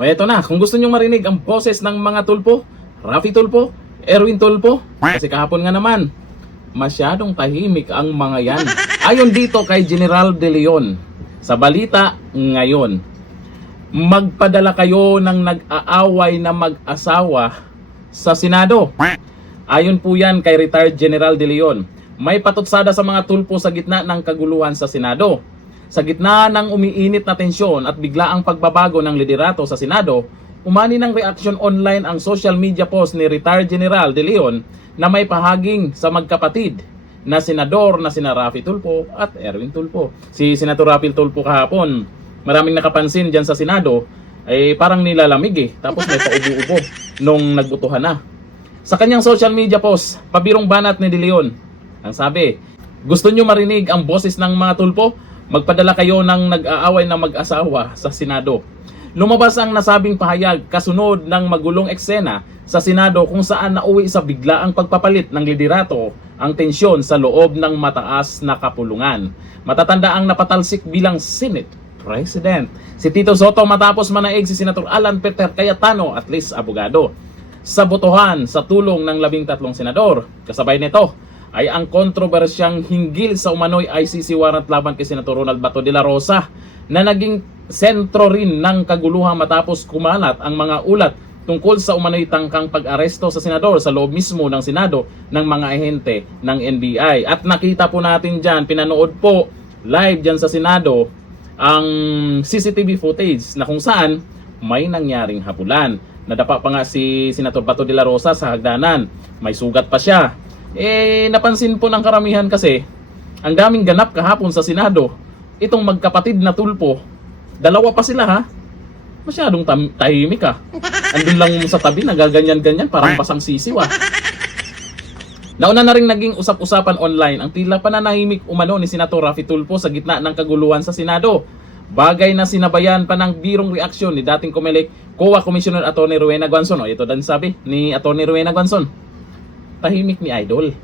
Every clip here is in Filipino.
O eto na, kung gusto nyo marinig ang boses ng mga tulpo, Rafi Tulpo, Erwin Tulpo, kasi kahapon nga naman, masyadong tahimik ang mga yan. Ayon dito kay General De Leon, sa balita ngayon, magpadala kayo ng nag-aaway na mag-asawa sa Senado. Ayon po yan kay retired General De Leon, may patutsada sa mga tulpo sa gitna ng kaguluhan sa Senado. Sa gitna ng umiinit na tensyon at biglaang pagbabago ng liderato sa Senado, umani ng reaksyon online ang social media post ni retired General De Leon na may pahaging sa magkapatid na senador na sina Rafi Tulpo at Erwin Tulpo. Si Senator Rafi Tulpo kahapon, maraming nakapansin dyan sa Senado, ay parang nilalamig tapos may paubo-ubo nung nagbutuhan na. Sa kanyang social media post, pabirong banat ni De Leon, ang sabi, gusto nyo marinig ang boses ng mga tulpo? Magpadala kayo ng nag-aaway na mag-asawa sa Senado. Lumabas ang nasabing pahayag kasunod ng magulong eksena sa Senado kung saan nauwi sa biglaang pagpapalit ng liderato ang tensyon sa loob ng mataas na kapulungan. Matatanda ang napatalsik bilang Senate President si Tito Soto matapos manaig si Senator Alan Peter Cayetano at Liz Abogado sa botohan sa tulong ng 13 senador. Kasabay nito ay ang kontrobersyang hinggil sa umano'y ICC warrant laban kay Senator Ronald Bato de la Rosa na naging sentro rin ng kaguluhan matapos kumalat ang mga ulat tungkol sa umano'y tangkang pag-aresto sa senador sa loob mismo ng Senado ng mga ahente ng NBI. At nakita po natin dyan, pinanood po live dyan sa Senado ang CCTV footage na kung saan may nangyaring hapulan. Nadapa pa nga si Senator Bato de la Rosa sa hagdanan, may sugat pa siya. Napansin po ng karamihan kasi ang daming ganap kahapon sa Senado. Itong magkapatid na tulpo, dalawa pa sila ha. Masyadong tahimik Andun lang sa tabi, nagaganyan-ganyan, parang pasang sisiw Nauna na rin naging usap-usapan online ang tila pananahimik umano ni Senator Rafi Tulpo sa gitna ng kaguluhan sa Senado. Bagay na sinabayan pa ng birong reaksyon ni dating COMELEC COA Commissioner Atty. Rowena Guanzon. Ito din sabi ni Atty. Rowena Guanzon. Tahimik ni Idol.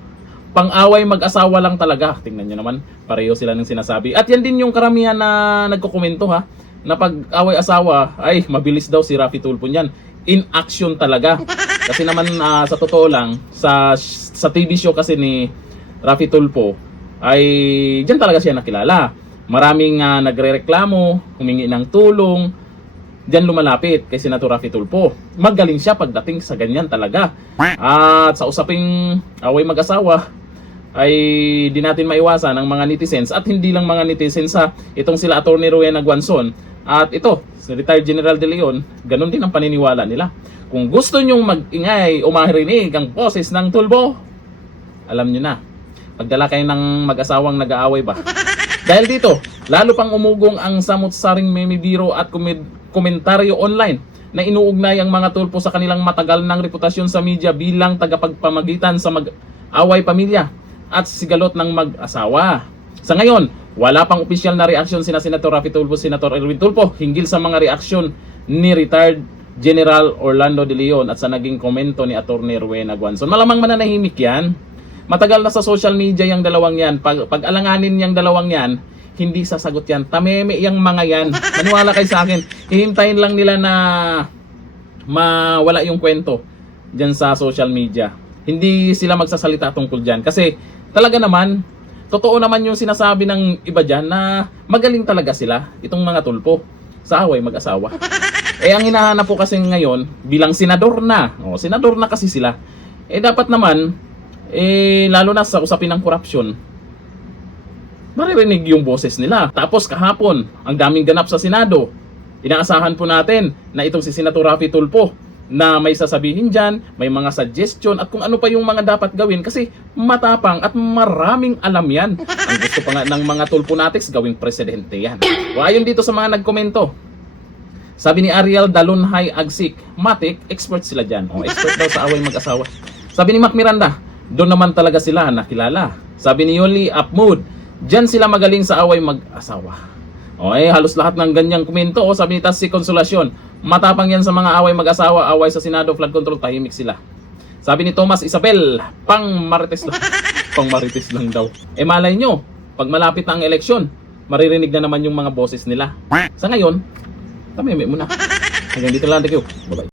Pang-away mag-asawa lang talaga. Tingnan nyo naman, pareho sila ng sinasabi. At yan din yung karamihan na nagkukomento na pag-away asawa, ay mabilis daw si Rafi Tulpo niyan. In action talaga. Kasi naman sa totoo lang, sa TV show kasi ni Rafi Tulpo, ay dyan talaga siya nakilala. Maraming nagrereklamo, humingi ng tulong, diyan lumalapit kay Senator Rafi Tulpo. Magaling siya pagdating sa ganyan talaga. At sa usaping away mag-asawa, ay di natin maiwasan ang mga netizens at hindi lang mga netizens itong sila Atty. Rowena Guanzon at ito, si retired General De Leon, ganun din ang paniniwala nila. Kung gusto nyong mag-ingay o marinig ang boses ng tulpo, alam nyo na, pagdala kayo ng mag-asawang nag-aaway ba? Dahil dito, lalo pang umugong ang samot-saring meme biro at komentaryo online na inuugnay ang mga tulpo sa kanilang matagal ng reputasyon sa media bilang tagapagpamagitan sa mag-away pamilya at sigalot ng mag-asawa. Sa ngayon, wala pang opisyal na reaksyon sina Senator Rafi Tulpo, Senator Erwin Tulpo hinggil sa mga reaksyon ni retired General Orlando De Leon at sa naging komento ni Atty. Rowena Guanzon. Malamang mananahimik yan. Matagal na sa social media yung dalawang yan. Pag alanganin yung dalawang yan, hindi sasagot yan. Tameme yung mga yan. Maniwala kayo sa akin. Hihintayin lang nila na mawala yung kwento dyan sa social media. Hindi sila magsasalita tungkol dyan. Kasi talaga naman, totoo naman yung sinasabi ng iba dyan na magaling talaga sila, itong mga tulpo, sa away mag-asawa. Ang hinahanap po kasi ngayon, bilang senador na, senador na kasi sila, dapat naman, lalo na sa usapin ng korupsyon, maririnig yung boses nila. Tapos kahapon, ang daming ganap sa Senado. Inaasahan po natin na itong si Senator Rafi Tulpo na may sasabihin dyan, may mga suggestion at kung ano pa yung mga dapat gawin kasi matapang at maraming alam yan. Ang gusto pa nga ng mga tulponatics gawing presidente yan. Ayon dito sa mga nagkomento, sabi ni Ariel Dalunhay Agsik, Matic, expert sila dyan. Expert daw sa away mag-asawa. Sabi ni Mac Miranda, doon naman talaga sila nakilala. Sabi ni Yoli Upmood, dyan sila magaling sa away mag-asawa. Halos lahat ng ganyang komento. Sabi ni Tassi Consolacion, matapang yan sa mga away mag-asawa, away sa Senado, flood control, tahimik sila. Sabi ni Thomas Isabel, pang marites lang. Pang marites lang daw. Malay nyo, pag malapit na ang eleksyon, maririnig na naman yung mga boses nila. Sa ngayon, tameme muna. Hanggang dito lang, thank you. Bye-bye.